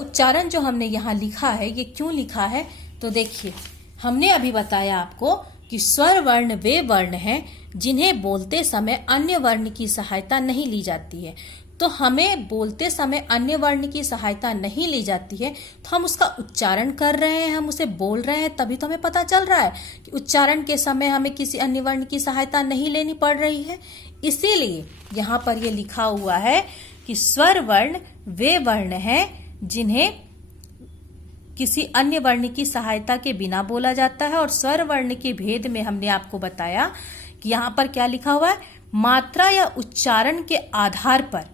उच्चारण जो हमने यहाँ लिखा है ये क्यों लिखा है, तो देखिए हमने अभी बताया आपको कि स्वर वर्ण वे वर्ण हैं जिन्हें बोलते समय अन्य वर्ण की सहायता नहीं ली जाती है। तो हमें बोलते समय अन्य वर्ण की सहायता नहीं ली जाती है तो हम उसका उच्चारण कर रहे हैं, हम उसे बोल रहे हैं, तभी तो हमें पता चल रहा है कि उच्चारण के समय हमें किसी अन्य वर्ण की सहायता नहीं लेनी पड़ रही है। इसीलिए यहाँ पर ये लिखा हुआ है कि स्वर वर्ण वे वर्ण हैं जिन्हें किसी अन्य वर्ण की सहायता के बिना बोला जाता है। और स्वर वर्ण के भेद में हमने आपको बताया कि यहाँ पर क्या लिखा हुआ है, मात्रा या उच्चारण के आधार पर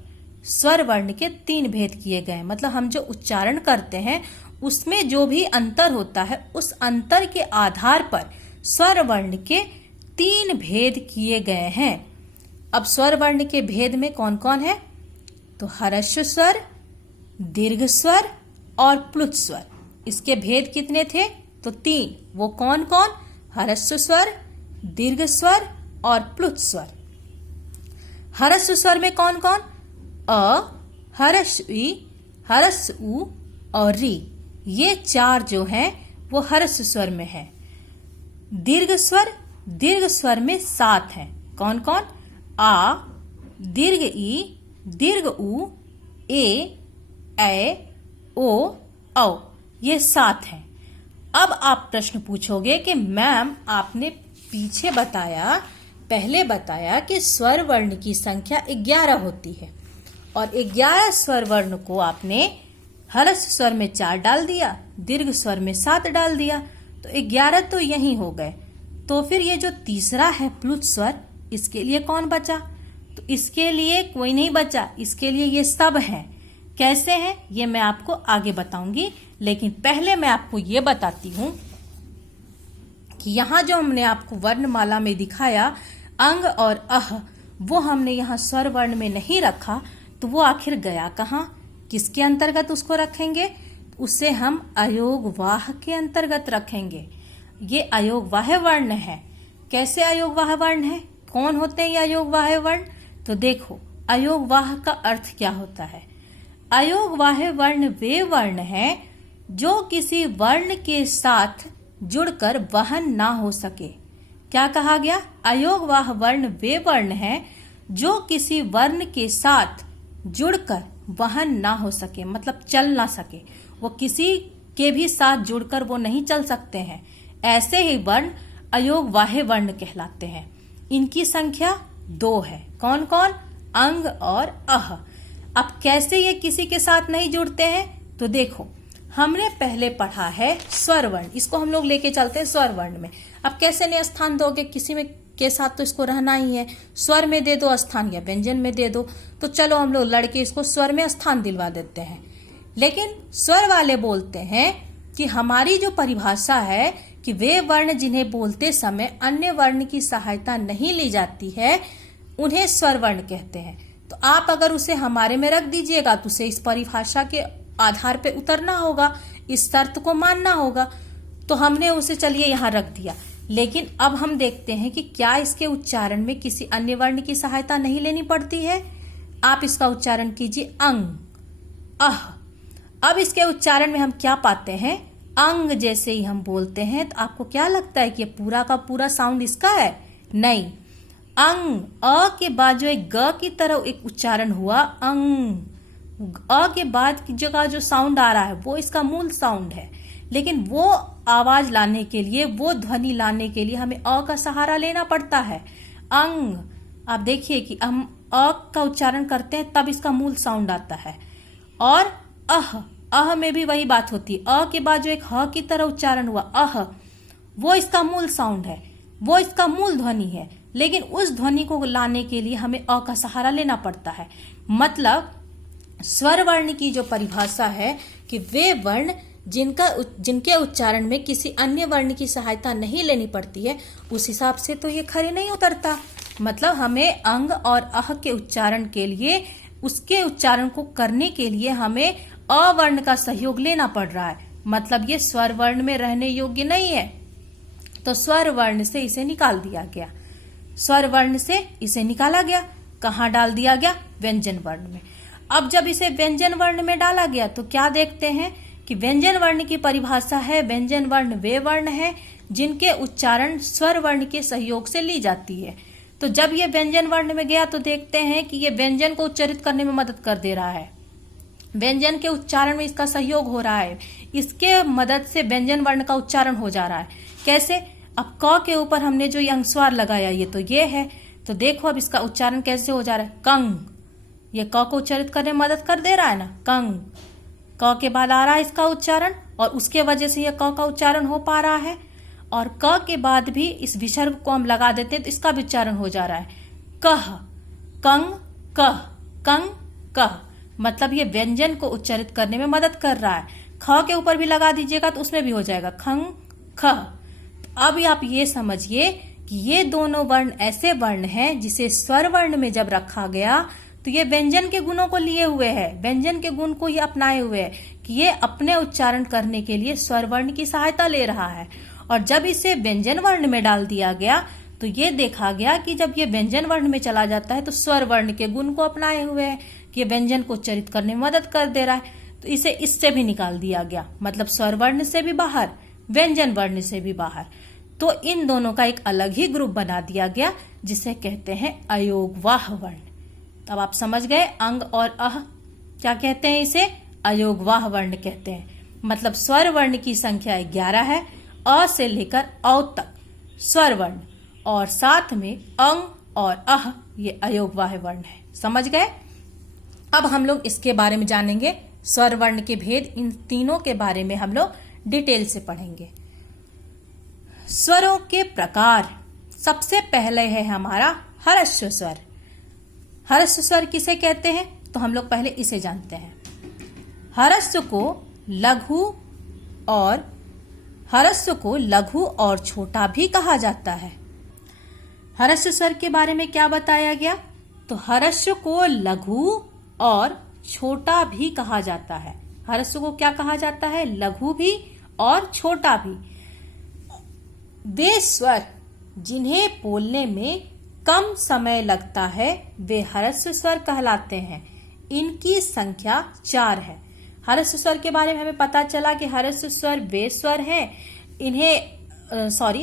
स्वर वर्ण के 3 भेद किए गए। मतलब हम जो उच्चारण करते हैं उसमें जो भी अंतर होता है उस अंतर के आधार पर स्वर वर्ण के 3 भेद किए गए हैं। अब स्वर वर्ण के भेद में कौन कौन है, तो ह्रस्व स्वर, दीर्घ स्वर और प्लुत स्वर। इसके भेद कितने थे, तो 3। वो कौन कौन, ह्रस्व स्वर, दीर्घ स्वर और प्लुत स्वर। ह्रस्व स्वर में कौन कौन, अ, ह्रस्व ई, ह्रस्व उ और री। ये 4 जो हैं वो ह्रस्व स्वर में है। दीर्घ स्वर में 7 हैं। कौन कौन, आ, दीर्घ ई, दीर्घ उ, ए, ओ, औ। ये 7 हैं। अब आप प्रश्न पूछोगे कि मैम आपने पीछे पहले बताया कि स्वर वर्ण की संख्या 11 होती है और 11 स्वर वर्ण को आपने ह्रस्व स्वर में 4 डाल दिया, दीर्घ स्वर में 7 डाल दिया, तो 11 तो यही हो गए। तो फिर ये जो तीसरा है प्लुत स्वर, इसके लिए कौन बचा, तो इसके लिए कोई नहीं बचा, इसके लिए ये सब हैं। कैसे हैं ये मैं आपको आगे बताऊंगी, लेकिन पहले मैं आपको ये बताती हूं कि यहाँ जो हमने आपको वर्णमाला में दिखाया अंग और अह, वो हमने यहाँ स्वर वर्ण में नहीं रखा, तो वो आखिर गया कहाँ, किसके अंतर्गत उसको रखेंगे, उसे हम अयोगवाह के अंतर्गत रखेंगे। ये अयोगवाह वर्ण है। कैसे अयोगवाह वर्ण है, कौन होते हैं ये अयोगवाह वर्ण, तो देखो अयोगवाह का अर्थ क्या होता है। अयोगवाह वर्ण वे वर्ण हैं जो किसी वर्ण के साथ जुड़कर वहन ना हो सके। क्या कहा गया, अयोगवाह वर्ण वे वर्ण हैं जो किसी वर्ण के साथ जुड़कर वहन ना हो सके, मतलब चल ना सके, वो किसी के भी साथ जुड़कर वो नहीं चल सकते हैं। ऐसे ही वर्ण अयोगवाह वर्ण कहलाते हैं। इनकी संख्या 2 है। कौन कौन, अंग और अह। अब कैसे ये किसी के साथ नहीं जुड़ते हैं, तो देखो हमने पहले पढ़ा है स्वर वर्ण, इसको हम लोग लेके चलते हैं स्वर वर्ण में। अब कैसे ने स्थान दोगे, किसी में के साथ तो इसको रहना ही है, स्वर में दे दो स्थान या व्यंजन में दे दो। तो चलो हम लोग लड़के इसको स्वर में स्थान दिलवा देते हैं। लेकिन स्वर वाले बोलते हैं कि हमारी जो परिभाषा है कि वे वर्ण जिन्हें बोलते समय अन्य वर्ण की सहायता नहीं ली जाती है उन्हें स्वर वर्ण कहते हैं। तो आप अगर उसे हमारे में रख दीजिएगा तो उसे इस परिभाषा के आधार पे उतरना होगा, इस शर्त को मानना होगा। तो हमने उसे चलिए यहाँ रख दिया। लेकिन अब हम देखते हैं कि क्या इसके उच्चारण में किसी अन्य वर्ण की सहायता नहीं लेनी पड़ती है। आप इसका उच्चारण कीजिए अंग, अह। अब इसके उच्चारण में हम क्या पाते हैं, अंग जैसे ही हम बोलते हैं तो आपको क्या लगता है कि ये पूरा का पूरा साउंड इसका है, नहीं। अंग, अ के बाद जो एक ग की तरह एक उच्चारण हुआ अंग, अ के बाद की जगह जो साउंड आ रहा है वो इसका मूल साउंड है। लेकिन वो आवाज लाने के लिए, वो ध्वनि लाने के लिए हमें अ का सहारा लेना पड़ता है। अंग, आप देखिए कि हम अ का उच्चारण करते हैं तब इसका मूल साउंड आता है। और अह में भी वही बात होती है। अ के बाद जो एक ह की तरह उच्चारण हुआ अह, वो इसका मूल साउंड है, वो इसका मूल ध्वनि है। लेकिन उस ध्वनि को लाने के लिए हमें अ का सहारा लेना पड़ता है। मतलब स्वर वर्ण की जो परिभाषा है कि वे वर्ण जिनके उच्चारण में किसी अन्य वर्ण की सहायता नहीं लेनी पड़ती है, उस हिसाब से तो ये खरे नहीं उतरता। मतलब हमें अंग और अह के उच्चारण के लिए, उसके उच्चारण को करने के लिए हमें अ वर्ण का सहयोग लेना पड़ रहा है। मतलब ये स्वर वर्ण में रहने योग्य नहीं है, तो स्वर वर्ण से इसे निकाल दिया गया। स्वर वर्ण से इसे निकाला गया, कहाँ डाल दिया गया, व्यंजन वर्ण में। अब जब इसे व्यंजन वर्ण में डाला गया तो क्या देखते हैं कि व्यंजन वर्ण की परिभाषा है, व्यंजन वर्ण वे वर्ण है जिनके उच्चारण स्वर वर्ण के सहयोग से ली जाती है। तो जब ये व्यंजन वर्ण में गया तो देखते हैं कि ये व्यंजन को उच्चारित करने में मदद कर दे रहा है, व्यंजन के उच्चारण में इसका सहयोग हो रहा है, इसके मदद से व्यंजन वर्ण का उच्चारण हो जा रहा है। कैसे? अब क के ऊपर हमने जो ये अनुस्वार लगाया ये तो ये है, तो देखो अब इसका उच्चारण कैसे हो जा रहा है, कंग। ये क को उच्चारित करने में मदद कर दे रहा है ना, कंग। क के बाद आ रहा है इसका उच्चारण और उसके वजह से ये क का उच्चारण हो पा रहा है। और क के बाद भी इस विसर्ग को हम लगा देते हैं तो इसका भी उच्चारण हो जा रहा है, कह, कंग, कह, कंग, कह। मतलब ये व्यंजन को उच्चारित करने में मदद कर रहा है। ख के ऊपर भी लगा दीजिएगा तो उसमें भी हो जाएगा खंग, खह। अब आप ये समझिए कि ये दोनों वर्ण ऐसे वर्ण हैं जिसे स्वर वर्ण में जब रखा गया तो ये व्यंजन के गुणों को लिए हुए है, व्यंजन के गुण को ये अपनाए हुए है कि ये अपने उच्चारण करने के लिए स्वर वर्ण की सहायता ले रहा है। और जब इसे व्यंजन वर्ण में डाल दिया गया तो ये देखा गया कि जब ये व्यंजन वर्ण में चला जाता है तो स्वर वर्ण के गुण को अपनाए हुए है कि ये व्यंजन को उच्चारित करने में मदद कर दे रहा है, तो इसे इससे भी निकाल दिया गया। मतलब स्वर वर्ण से भी बाहर, व्यंजन वर्ण से भी बाहर। तो इन दोनों का एक अलग ही ग्रुप बना दिया गया जिसे कहते हैं अयोगवाह वर्ण। अब आप समझ गए, अंग और अह क्या कहते हैं, इसे अयोगवाह वर्ण कहते हैं। मतलब स्वर वर्ण की संख्या 11 है, अ से लेकर औ तक स्वर वर्ण, और साथ में अंग और अह ये अयोगवाह वर्ण है। समझ गए? अब हम लोग इसके बारे में जानेंगे, स्वर वर्ण के भेद, इन तीनों के बारे में हम लोग डिटेल से पढ़ेंगे। स्वरों के प्रकार, सबसे पहले है हमारा ह्रस्व स्वर। ह्रस्व स्वर किसे कहते हैं तो हम लोग पहले इसे जानते हैं। ह्रस्व को लघु और छोटा भी कहा जाता है। ह्रस्व स्वर के बारे में क्या बताया गया, तो ह्रस्व को लघु और छोटा भी कहा जाता है। ह्रस्व को क्या कहा जाता है, लघु भी और छोटा भी। वे स्वर जिन्हें बोलने में कम समय लगता है वे ह्रस्व स्वर कहलाते हैं। इनकी संख्या 4 है। ह्रस्व स्वर के बारे में हमें पता चला कि ह्रस्व स्वर वे स्वर हैं,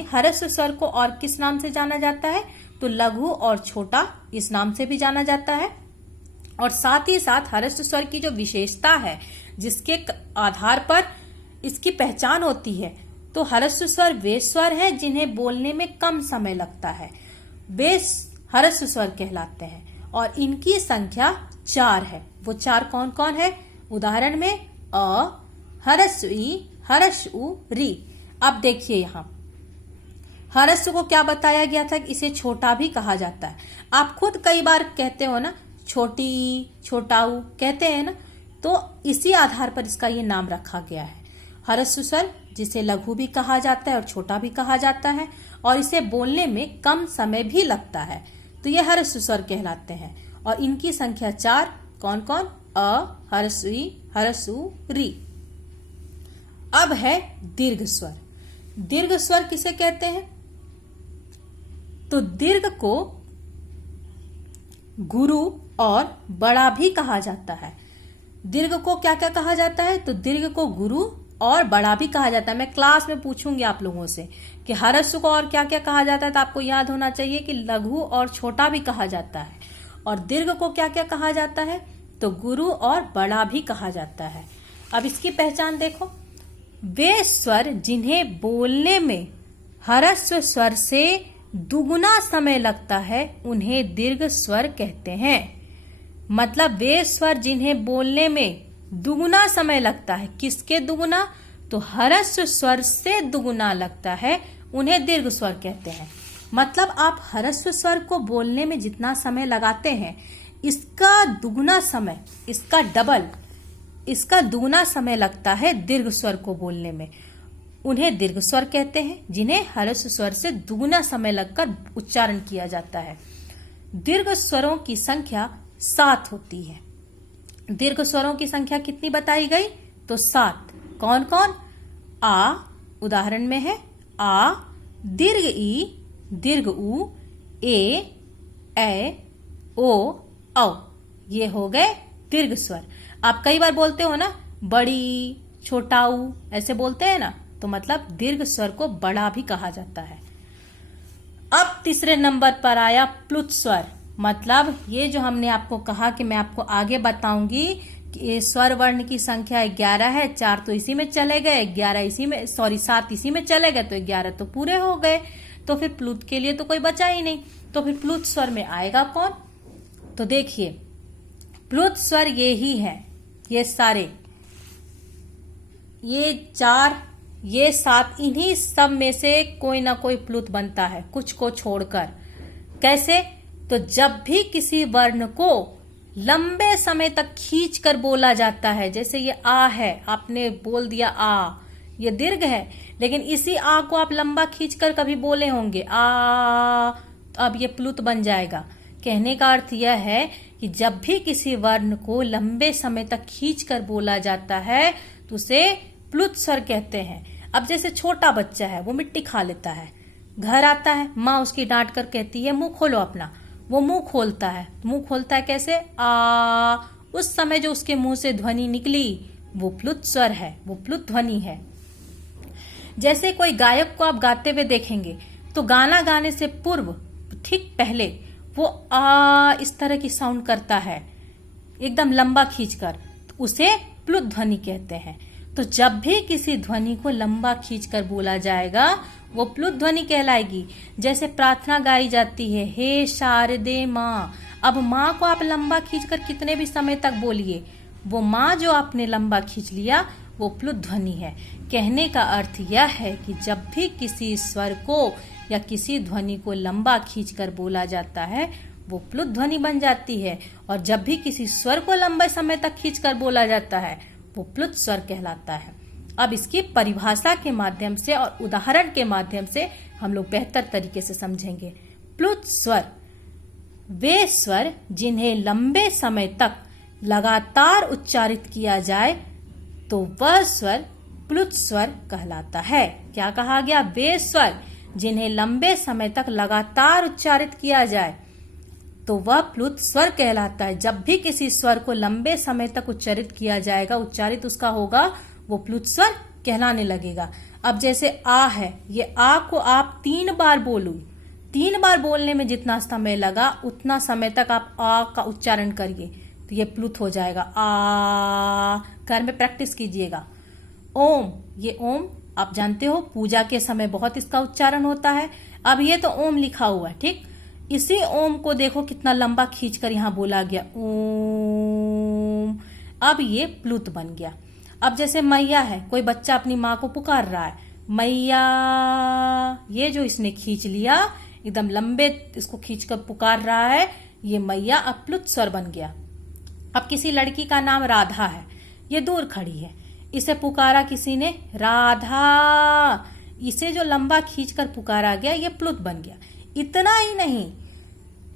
ह्रस्व स्वर को और किस नाम से जाना जाता है, तो लघु और छोटा इस नाम से भी जाना जाता है। और साथ ही साथ ह्रस्व स्वर की जो विशेषता है, जिसके आधार पर इसकी पहचान होती है, तो ह्रस्व स्वर वे स्वर हैं जिन्हें बोलने में कम समय लगता है, वे ह्रस्व स्वर कहलाते हैं। और इनकी संख्या 4 है। वो 4 कौन कौन है? उदाहरण में अ, ह्रस्व ई, ह्रस्व उ, री। अब देखिए यहाँ ह्रस्व को क्या बताया गया था कि इसे छोटा भी कहा जाता है। आप खुद कई बार कहते हो ना, छोटी, छोटाऊ कहते हैं ना, तो इसी आधार पर इसका ये नाम रखा गया है। ह्रस्व स्वर जिसे लघु भी कहा जाता है और छोटा भी कहा जाता है, और इसे बोलने में कम समय भी लगता है, तो ये ह्रस्व स्वर कहलाते हैं। और इनकी संख्या 4 कौन कौन? अ, ह्रस्व ई, ह्रस्व उ, री। अब है दीर्घ स्वर। दीर्घ स्वर किसे कहते हैं, तो दीर्घ को गुरु और बड़ा भी कहा जाता है। दीर्घ को क्या क्या कहा जाता है, तो दीर्घ को गुरु और बड़ा भी कहा जाता है। मैं क्लास में पूछूंगी आप लोगों से कि ह्रस्व को और क्या क्या कहा जाता है, तो आपको याद होना चाहिए कि लघु और छोटा भी कहा जाता है। और दीर्घ को क्या क्या कहा जाता है, तो गुरु और बड़ा भी कहा जाता है। अब इसकी पहचान देखो, वे स्वर जिन्हें बोलने में ह्रस्व स्वर से दुगुना समय लगता है उन्हें दीर्घ स्वर कहते हैं। मतलब वे स्वर जिन्हें बोलने में दुगुना समय लगता है, किसके दुगुना, तो ह्रस्व स्वर से दुगुना लगता है, उन्हें दीर्घ स्वर कहते हैं। मतलब आप ह्रस्व स्वर को बोलने में जितना समय लगाते हैं, इसका दुगुना समय, इसका डबल, इसका दुगुना समय लगता है दीर्घ स्वर को बोलने में, उन्हें दीर्घ स्वर कहते हैं, जिन्हें ह्रस्व स्वर से दुगुना समय लगकर उच्चारण किया जाता है। दीर्घ स्वरों की संख्या 7 होती है। दीर्घ स्वरों की संख्या कितनी बताई गई, तो 7। कौन कौन? आ, उदाहरण में है आ, दीर्घ ई, दीर्घ उ, ए, ओ, औ। ये हो गए दीर्घ स्वर। आप कई बार बोलते हो ना, बड़ी, छोटाऊ, ऐसे बोलते हैं ना, तो मतलब दीर्घ स्वर को बड़ा भी कहा जाता है। अब तीसरे नंबर पर आया प्लुत स्वर। मतलब ये जो हमने आपको कहा कि मैं आपको आगे बताऊंगी कि स्वर वर्ण की संख्या 11 है, 4 तो इसी में चले गए, 11 इसी में, 7 इसी में चले गए, तो 11 तो पूरे हो गए। तो फिर प्लुत के लिए तो कोई बचा ही नहीं, तो फिर प्लुत स्वर में आएगा कौन? तो देखिए, प्लुत स्वर ये ही है, ये सारे, ये 4, ये 7, इन्हीं सब में से कोई ना कोई प्लुत बनता है, कुछ को छोड़कर। कैसे? तो जब भी किसी वर्ण को लंबे समय तक खींच कर बोला जाता है, जैसे ये आ है, आपने बोल दिया आ, ये दीर्घ है, लेकिन इसी आ को आप लंबा खींचकर कभी बोले होंगे आ, तो अब ये प्लुत बन जाएगा। कहने का अर्थ यह है कि जब भी किसी वर्ण को लंबे समय तक खींचकर बोला जाता है तो उसे प्लुत स्वर कहते हैं। अब जैसे छोटा बच्चा है, वो मिट्टी खा लेता है, घर आता है, माँ उसकी डांट कर कहती है मुंह खोलो अपना, वो मुंह खोलता है। मुंह खोलता है कैसे? आ। उस समय जो उसके मुंह से ध्वनि निकली वो प्लुत स्वर है, वो प्लुत ध्वनि है। जैसे कोई गायक को आप गाते हुए देखेंगे तो गाना गाने से पूर्व ठीक पहले वो आ इस तरह की साउंड करता है, एकदम लंबा खींचकर, तो उसे प्लुत ध्वनि कहते हैं। तो जब भी किसी ध्वनि को लंबा खींचकर बोला जाएगा वो प्लुत ध्वनि कहलाएगी। जैसे प्रार्थना गाई जाती है, हे शारदे माँ। अब माँ को आप लंबा खींचकर कितने भी समय तक बोलिए, वो माँ जो आपने लंबा खींच लिया वो प्लुत ध्वनि है। कहने का अर्थ यह है कि जब भी किसी स्वर को या किसी ध्वनि को लंबा खींचकर बोला जाता है वो प्लुत ध्वनि बन जाती है, और जब भी किसी स्वर को लंबे समय तक खींचकर बोला जाता है वो प्लुत स्वर कहलाता है। अब इसकी परिभाषा के माध्यम से और उदाहरण के माध्यम से हम लोग बेहतर तरीके से समझेंगे। प्लुत स्वर वे स्वर जिन्हें लंबे समय तक लगातार उच्चारित किया जाए तो वह स्वर प्लुत स्वर कहलाता है। क्या कहा गया? वे स्वर जिन्हें लंबे समय तक लगातार उच्चारित किया जाए तो वह प्लुत स्वर कहलाता है। जब भी किसी स्वर को लंबे समय तक उच्चारित किया जाएगा, उच्चारित उसका होगा, वो प्लुत स्वर कहलाने लगेगा। अब जैसे आ है, ये आ को आप 3 बार बोलो, 3 बार बोलने में जितना समय लगा उतना समय तक आप आ का उच्चारण करिए तो ये प्लुत हो जाएगा। आ, घर में प्रैक्टिस कीजिएगा। ओम, ये ओम आप जानते हो पूजा के समय बहुत इसका उच्चारण होता है। अब ये तो ओम लिखा हुआ है, ठीक, इसी ओम को देखो कितना लंबा खींचकर यहाँ बोला गया, ओम। अब ये प्लुत बन गया। अब जैसे मैया है, कोई बच्चा अपनी माँ को पुकार रहा है, मैया, ये जो इसने खींच लिया, एकदम लंबे इसको खींचकर पुकार रहा है, ये मैया अब प्लुत स्वर बन गया। अब किसी लड़की का नाम राधा है, ये दूर खड़ी है, इसे पुकारा किसी ने, राधा, इसे जो लंबा खींचकर पुकारा गया ये प्लुत बन गया। इतना ही नहीं,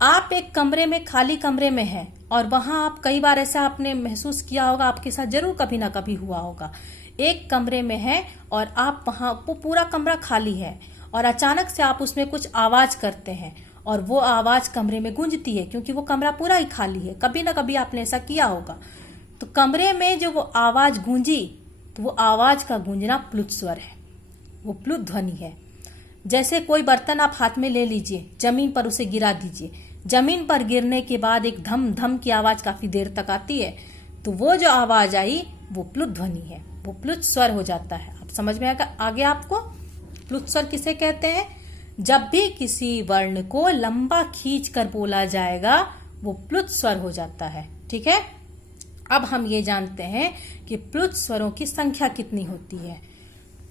आप एक कमरे में, खाली कमरे में हैं और वहां आप कई बार ऐसा आपने महसूस किया होगा, आपके साथ जरूर कभी ना कभी हुआ होगा। एक कमरे में है और आप वहां, वो पूरा कमरा खाली है और अचानक से आप उसमें कुछ आवाज करते हैं और वो आवाज कमरे में गूंजती है क्योंकि वो कमरा पूरा ही खाली है। कभी ना कभी आपने ऐसा किया होगा। तो कमरे में जो वो आवाज गूंजी तो वो आवाज का गूंजना प्लुत स्वर है, वो प्लुत ध्वनि है। जैसे कोई बर्तन आप हाथ में ले लीजिए, जमीन पर उसे गिरा दीजिए, जमीन पर गिरने के बाद एक धम धम की आवाज काफी देर तक आती है, तो वो जो आवाज आई वो प्लुत ध्वनि है, वो प्लुत स्वर हो जाता है। आप समझ में आएगा आगे आपको प्लुत स्वर किसे कहते हैं? जब भी किसी वर्ण को लंबा खींच कर बोला जाएगा वो प्लुत स्वर हो जाता है। ठीक है, अब हम ये जानते हैं कि प्लुत स्वरों की संख्या कितनी होती है।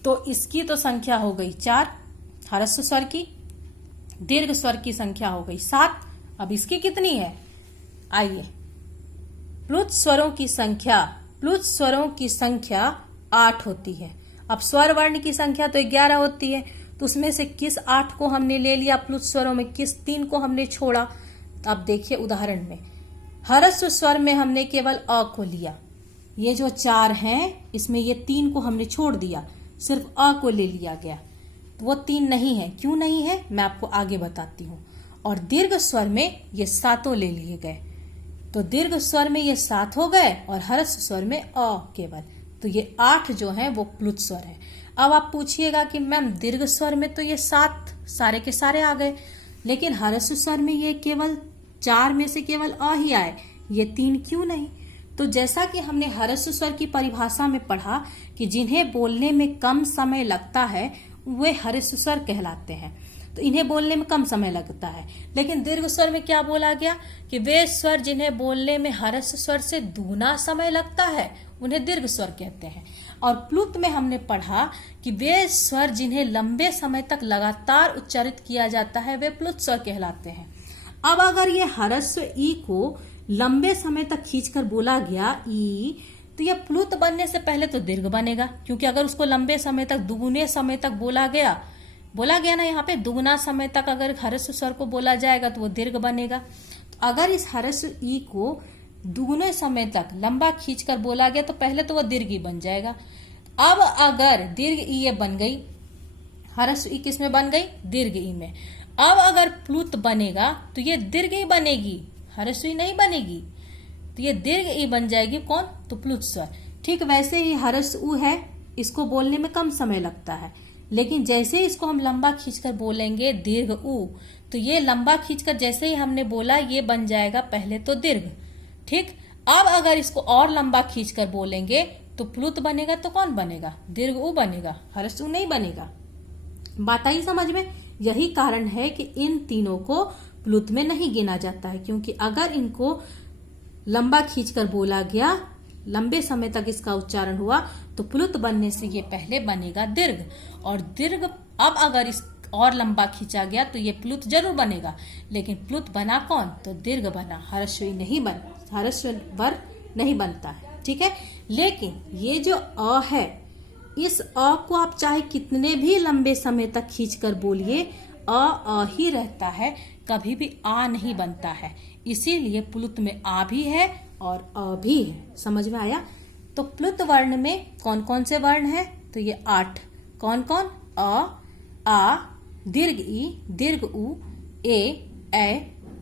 तो इसकी तो संख्या हो गई 4 ह्रस्व स्वर की, दीर्घ स्वर की संख्या हो गई 7। अब इसकी कितनी है? आइए, प्लुत स्वरों की संख्या 8 होती है। अब स्वर वर्ण की संख्या तो 11 होती है, तो उसमें से किस 8 को हमने ले लिया प्लुत स्वरों में, किस 3 को हमने छोड़ा? अब देखिए उदाहरण में, ह्रस्व स्वर में हमने केवल अ को लिया, ये जो 4 हैं इसमें ये 3 को हमने छोड़ दिया, सिर्फ अ को ले लिया गया, तो वो 3 नहीं है। क्यों नहीं है मैं आपको आगे बताती हूँ। और दीर्घ स्वर में ये 7 ले लिए गए, तो दीर्घ स्वर में ये 7 हो गए और हर्ष स्वर में अ केवल, तो ये 8 जो है वो प्लुत स्वर है। अब आप पूछिएगा कि मैम दीर्घ स्वर में तो ये 7 सारे के सारे आ गए, लेकिन हर्ष स्वर में ये केवल 4 में से केवल अ ही आए, ये 3 क्यों नहीं? तो जैसा कि हमने हर्ष स्वर की परिभाषा में पढ़ा कि जिन्हें बोलने में कम समय लगता है वे हर्ष स्वर कहलाते हैं, तो इन्हें बोलने में कम समय लगता है। लेकिन दीर्घ स्वर में क्या बोला गया कि वे स्वर जिन्हें बोलने में हर्ष स्वर से दूना समय लगता है उन्हें दीर्घ स्वर कहते हैं। और प्लुत में हमने पढ़ा कि वे स्वर जिन्हें लंबे समय तक लगातार उच्चारित किया जाता है वे प्लुत स्वर कहलाते हैं। अब अगर ये हर्स्व ई को लंबे समय तक खींचकर बोला गया ई, तो यह प्लुत बनने से पहले तो दीर्घ बनेगा, क्योंकि अगर उसको लंबे समय तक दुगुने समय तक बोला गया ना, यहाँ पे दुगुना समय तक अगर हर्स्व स्वर को बोला जाएगा तो वो दीर्घ बनेगा। तो अगर इस हर्स्व ई को दुगुने समय तक लंबा खींचकर बोला गया तो पहले तो वह दीर्घ ई बन जाएगा। अब अगर दीर्घ ई ये बन गई, हर्स्व ई किस में बन गई? दीर्घ ई में। अब अगर प्लुत बनेगा तो ये दीर्घ ई बनेगी, हर्स्व ई नहीं बनेगी, तो ये दीर्घ ई बन जाएगी। कौन? तो प्लुत स्वर। ठीक वैसे ही हर्स्व उ है, इसको बोलने में कम समय लगता है, लेकिन जैसे इसको हम लंबा खींचकर बोलेंगे दीर्घ उ, तो ये लंबा खींचकर जैसे ही हमने बोला ये बन जाएगा पहले तो दीर्घ। ठीक, अब अगर इसको और लंबा खींचकर बोलेंगे तो प्लुत बनेगा, तो कौन बनेगा? दीर्घ उ बनेगा, हर्स्व उ नहीं बनेगा। बात आई समझ में? यही कारण है कि इन तीनों को प्लुत में नहीं गिना जाता है, क्योंकि अगर इनको लंबा खींचकर बोला गया, लंबे समय तक इसका उच्चारण हुआ, तो प्लुत बनने से ये पहले बनेगा दीर्घ। और दीर्घ अब अगर इस और लंबा खींचा गया तो ये प्लुत जरूर बनेगा, लेकिन प्लुत बना कौन? तो दीर्घ बना, हर्स्व नहीं बन, हर्स्व वर नहीं बनता है। ठीक है, लेकिन ये जो अ है, इस अ को आप चाहे कितने भी लंबे समय तक खींचकर बोलिए, अ ही रहता है, कभी भी आ नहीं बनता है। इसीलिए प्लुत में आ भी है और अ भी है। समझ में आया? तो प्लुत वर्ण में कौन कौन से वर्ण है? तो ये 8। कौन कौन? अ, आ, दीर्घ ई, दीर्घ उ, ए,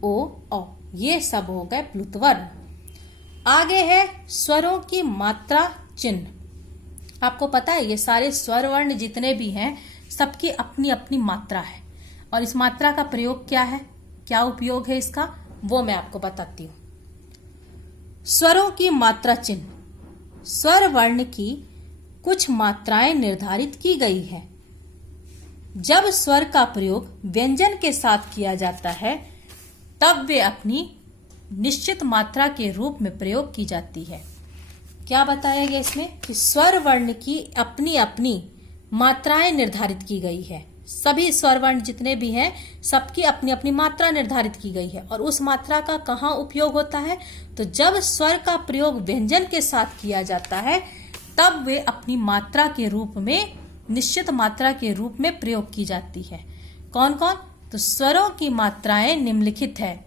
ओ, औ, ये सब हो गए प्लुत वर्ण। आगे है स्वरों की मात्रा चिन्ह। आपको पता है ये सारे स्वर वर्ण जितने भी हैं सबकी अपनी अपनी मात्रा है, और इस मात्रा का प्रयोग क्या है, क्या उपयोग है इसका, वो मैं आपको बताती हूँ। स्वरों की मात्रा चिन्ह। स्वर वर्ण की कुछ मात्राएं निर्धारित की गई है। जब स्वर का प्रयोग व्यंजन के साथ किया जाता है तब वे अपनी निश्चित मात्रा के रूप में प्रयोग की जाती है। क्या बताया गया इसमें कि स्वर वर्ण की अपनी अपनी मात्राएं निर्धारित की गई है। सभी स्वर वर्ण जितने भी हैं सबकी अपनी अपनी मात्रा निर्धारित की गई है, और उस मात्रा का कहाँ उपयोग होता है? तो जब स्वर का प्रयोग व्यंजन के साथ किया जाता है तब वे अपनी मात्रा के रूप में, निश्चित मात्रा के रूप में प्रयोग की जाती है। कौन कौन? तो स्वरों की मात्राएं निम्नलिखित है।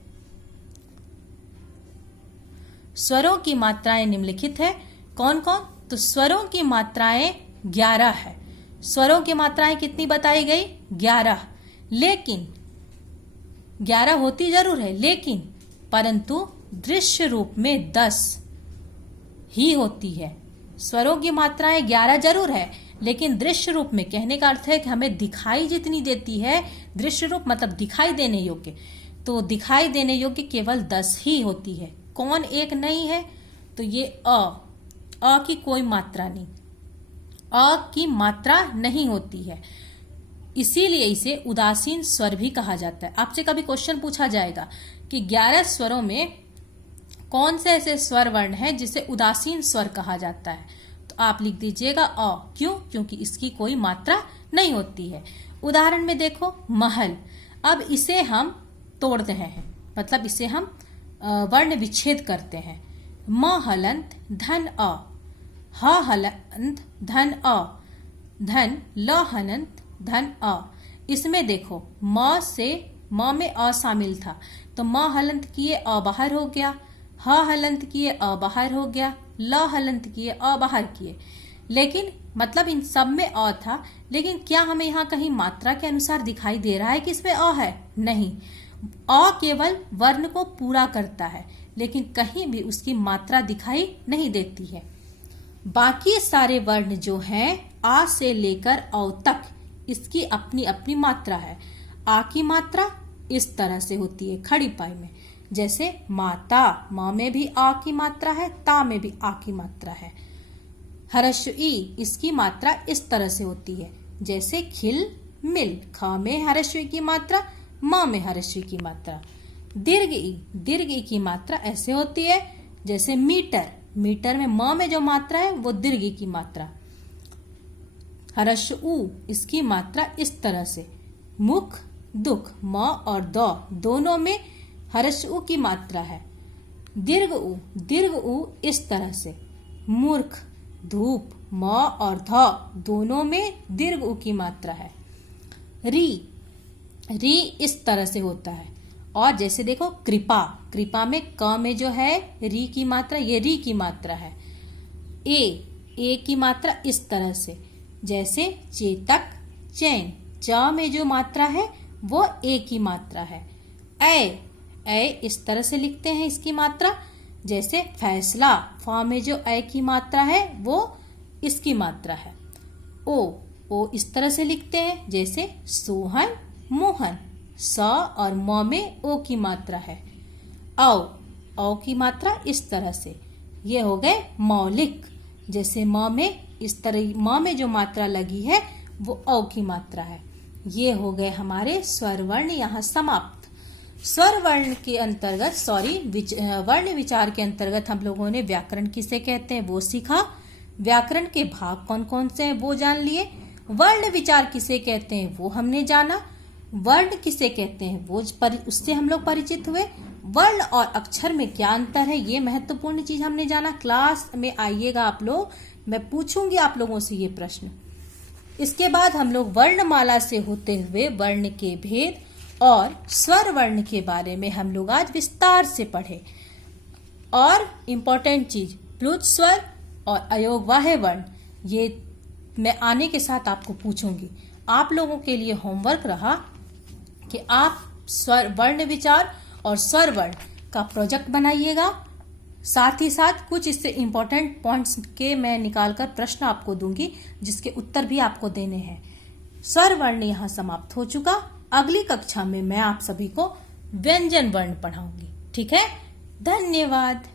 स्वरों की मात्राएं निम्नलिखित है। कौन कौन? तो स्वरों की मात्राएं 11 है। स्वरों की मात्राएं कितनी बताई गई? 11। लेकिन 11 होती जरूर है, लेकिन परंतु दृश्य रूप में 10 ही होती है। स्वरों की मात्राएं 11 जरूर है, लेकिन दृश्य रूप में, कहने का अर्थ है कि हमें दिखाई जितनी देती है, दृश्य रूप मतलब दिखाई देने योग्य, तो दिखाई देने योग्य केवल 10 ही होती है। कौन एक नहीं है? तो ये अ की कोई मात्रा नहीं, अ की मात्रा नहीं होती है, इसीलिए इसे उदासीन स्वर भी कहा जाता है। आपसे कभी क्वेश्चन पूछा जाएगा कि 11 स्वरों में कौन से ऐसे स्वर वर्ण हैं जिसे उदासीन स्वर कहा जाता है, तो आप लिख दीजिएगा अ। क्यों? क्योंकि इसकी कोई मात्रा नहीं होती है। उदाहरण में देखो महल, अब इसे हम तोड़ रहे हैं, मतलब इसे हम वर्ण विच्छेद करते हैं। म हलंत धन अ, ह हलंत धन अ, धन ल हलंत धन अ। इसमें देखो म से, म में अ शामिल था, तो म हलंत किए अ बाहर हो गया, ह हलंत किए अ बाहर हो गया, ल हलंत किए अ बाहर किए। लेकिन मतलब इन सब में अ था, लेकिन क्या हमें यहाँ कहीं मात्रा के अनुसार दिखाई दे रहा है कि इसमें अ है? नहीं, अ केवल वर्ण को पूरा करता है, लेकिन कहीं भी उसकी मात्रा दिखाई नहीं देती है। बाकी सारे वर्ण जो हैं आ से लेकर औ तक इसकी अपनी अपनी मात्रा है। आ की मात्रा इस तरह से होती है खड़ी पाई में, जैसे माता, माँ में भी आ की मात्रा है, ता में भी आ की मात्रा है। हर्ष ई इसकी मात्रा इस तरह से होती है, जैसे खिल मिल, ख में हर्ष की मात्रा, माँ में हर्ष की मात्रा। दीर्घ ई की मात्रा ऐसे होती है, जैसे मीटर, मीटर में म में जो मात्रा है वो दीर्घ की मात्रा। हर्ष उ इसकी मात्रा इस तरह से, मुख दुख, म और द दोनों में हर्ष उ की मात्रा है। दीर्घ उ इस तरह से, मूर्ख धूप, म और ध दोनों में दीर्घ उ की मात्रा है। री इस तरह से होता है। और जैसे देखो कृपा, कृपा में क में जो है री की मात्रा, ये री की मात्रा है। ए की मात्रा इस तरह से, जैसे चेतक चैन, च में जो मात्रा है वो ए की मात्रा है। ए इस तरह से लिखते हैं इसकी मात्रा, जैसे फैसला, फ में जो ए की मात्रा है वो इसकी मात्रा है। ओ इस तरह से लिखते हैं, जैसे सोहन मोहन, स और म में ओ की मात्रा है। औ की मात्रा इस तरह से, ये हो गए मौलिक, जैसे म में इस तरह म में जो मात्रा लगी है वो औ की मात्रा है। ये हो गए हमारे स्वर वर्ण यहाँ समाप्त। स्वर वर्ण के अंतर्गत वर्ण विचार के अंतर्गत हम लोगों ने व्याकरण किसे कहते हैं वो सीखा, व्याकरण के भाग कौन कौन से हैं वो जान लिए, वर्ण विचार किसे कहते हैं वो हमने जाना, वर्ण किसे कहते हैं वो उससे हम लोग परिचित हुए, वर्ण और अक्षर में क्या अंतर है ये महत्वपूर्ण चीज हमने जाना। क्लास में आइएगा आप लोग, मैं पूछूंगी आप लोगों से ये प्रश्न। इसके बाद हम लोग वर्णमाला से होते हुए वर्ण के भेद और स्वर वर्ण के बारे में हम लोग आज विस्तार से पढ़े। और इम्पोर्टेंट चीज प्लुत स्वर और अयोगवाह्य वर्ण, ये मैं आने के साथ आपको पूछूंगी। आप लोगों के लिए होमवर्क रहा कि आप स्वर वर्ण विचार और स्वर वर्ण का प्रोजेक्ट बनाइएगा। साथ ही साथ कुछ इससे इम्पोर्टेंट पॉइंट्स के मैं निकालकर प्रश्न आपको दूंगी, जिसके उत्तर भी आपको देने हैं। स्वर वर्ण यहाँ समाप्त हो चुका। अगली कक्षा में मैं आप सभी को व्यंजन वर्ण पढ़ाऊंगी। ठीक है, धन्यवाद।